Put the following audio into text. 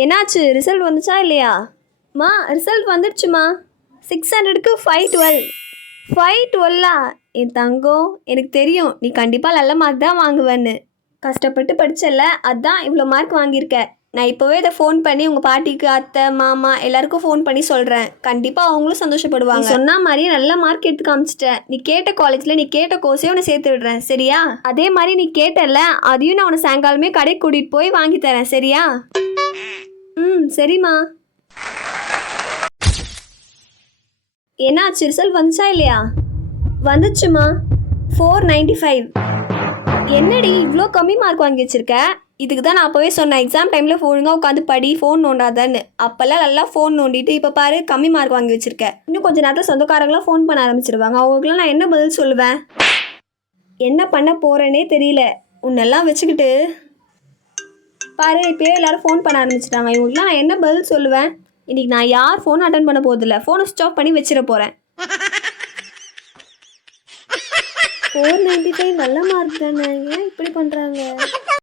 என்னாச்சு? ரிசல்ட் வந்துச்சா இல்லையா? மா ரிசல்ட் வந்துடுச்சுமா. 600க்கு 512. 512ஆ? என் தங்கம், எனக்கு தெரியும் நீ கண்டிப்பாக நல்ல மார்க் தான் வாங்குவேன்னு. கஷ்டப்பட்டு படிச்சல, அதான் இவ்வளோ மார்க் வாங்கியிருக்க. நான் இப்போவே இதை ஃபோன் பண்ணி உங்கள் பாட்டிக்கு, அத்தை, மாமா எல்லாருக்கும் ஃபோன் பண்ணி சொல்கிறேன். கண்டிப்பாக அவங்களும் சந்தோஷப்படுவாங்க. நீ சொன்ன மாதிரியே நல்ல மார்க் எடுத்து காமிச்சிட்ட. நீ கேட்ட காலேஜில் நீ கேட்ட கோர்ஸே உன்னை சேர்த்து விடுறேன், சரியா? அதே மாதிரி நீ கேட்டல, அதையும் நான் உன்னை சாயங்காலமே கடைக்கு கூட்டிகிட்டு போய் வாங்கி தரேன், சரியா? சரிம்மா. என்னாச்சு? ரிசல்ட் வந்துச்சா இல்லையா? வந்துச்சுமா. 495. என்னடி இவ்வளோ கம்மி மார்க் வாங்கி வச்சிருக்க? இதுக்கு தான் நான் அப்போவே சொன்னேன், எக்ஸாம் டைமில் ஒழுங்காக உட்காந்து படி, ஃபோன் நோண்டாதான்னு. அப்போல்லாம் நல்லா ஃபோன் நோண்டிட்டு இப்போ பாரு கம்மி மார்க் வாங்கி வச்சிருக்க. இன்னும் கொஞ்சம் நேரத்தில் சொந்தக்காரங்களாம் ஃபோன் பண்ண ஆரம்பிச்சிருவாங்க. அவங்களுக்குலாம் நான் என்ன பதில் சொல்லுவேன்? என்ன பண்ண போகிறேன்னே தெரியல. உன்னெல்லாம் வச்சுக்கிட்டு பாரு, இப்போயே எல்லாரும் ஃபோன் பண்ண ஆரம்பிச்சிட்டாங்க. இவங்களுக்குலாம் நான் என்ன பதில் சொல்லுவேன்? இன்றைக்கி நான் யார் ஃபோன் அட்டன் பண்ண போதில்லை. ஃபோனை ஸ்விட்ச் ஆஃப் பண்ணி வச்சிட போகிறேன். 495 நல்ல மார்க் தானே, ஏன் இப்படி பண்ணுறாங்க?